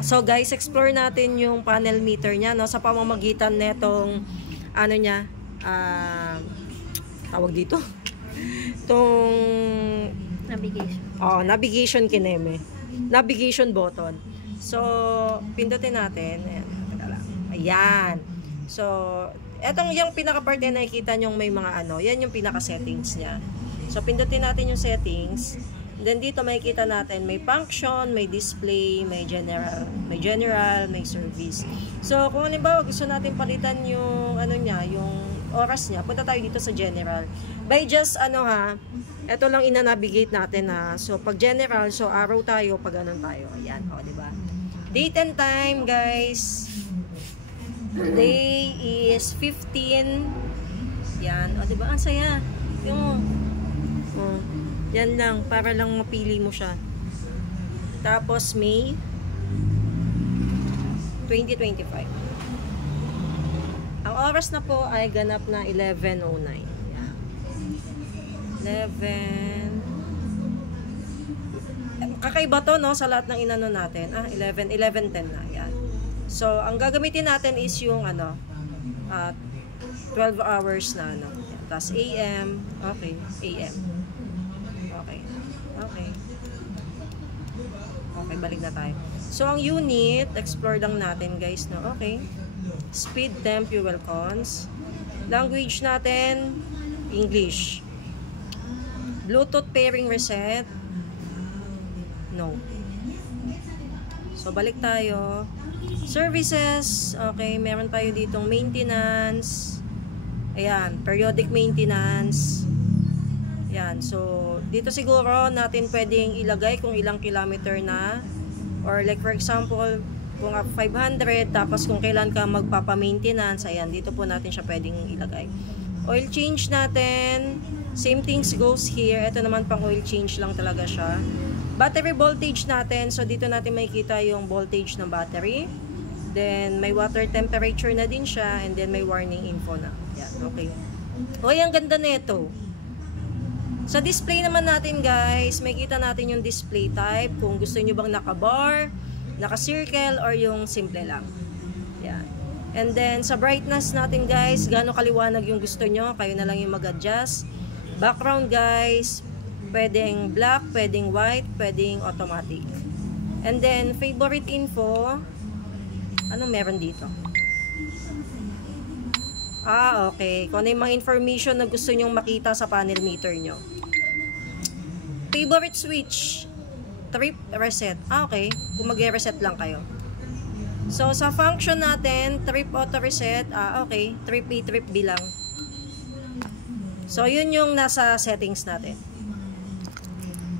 So guys, explore natin yung panel meter niya, no, sa pamamagitan netong ano niya, tawag dito. Tong navigation. Oh, navigation kineme. Navigation button. So, pindutin natin. Ayan. Ayan. So, etong yung pinaka-part na nakikita nyo may mga ano, yan yung pinaka-settings niya. So, pindutin natin yung settings. Then, dito makikita natin may function, may display, may general, may service. So, kung halimbawa gusto natin palitan yung ano niya, yung oras niya, punta tayo dito sa general. By just ano ha, ito lang ina-navigate natin ha. So, pag general, so arrow tayo, pag ganun tayo. Ayan, o, diba? Date and time, guys. Today is 15. Yan, o, diba? Ang saya. Yung, o, yan lang, para lang mapili mo siya. Tapos, May 2025. Ang oras na po ay ganap na 11:09. Yan. 11. Kakaiba to, no? Sa lahat ng inano natin. 11:10 na. Yan. So, ang gagamitin natin is yung, 12 hours na, ano. Yan. Tapos, AM. Okay. AM. Okay. Okay. Okay, balik na tayo. So, ang unit, explore lang natin, guys, no? Okay. Speed, temp, fuel cons. Language natin, English. Bluetooth pairing reset. No. So, balik tayo. Services. Okay, meron tayo ditong maintenance. Ayan, periodic maintenance. Ayan, so, dito siguro natin pwedeng ilagay kung ilang kilometer na. Or like for example, kung 500, tapos kung kailan ka magpapa-maintenance, ayan, dito po natin siya pwedeng ilagay. Oil change natin, same things goes here. Ito naman pang oil change lang talaga siya. Battery voltage natin, so dito natin makikita yung voltage ng battery. Then, may water temperature na din siya, and then may warning info na. Ayan, okay. O, ang ganda na ito. Sa display naman natin, guys, makikita natin yung display type. Kung gusto nyo bang naka-bar, naka-circle, or yung simple lang. Yan. And then, sa brightness natin, guys, gaano kaliwanag yung gusto nyo, kayo na lang yung mag-adjust. Background, guys, pwedeng black, pwedeng white, pwedeng automatic. And then, favorite info, anong meron dito? Okay. Kung ano yung mga information na gusto nyong makita sa panel meter nyo. Favorite switch, trip reset. Okay. Kung mag-reset lang kayo. So, sa function natin, trip auto reset. Okay. Trip A, trip B lang. So, yun yung nasa settings natin.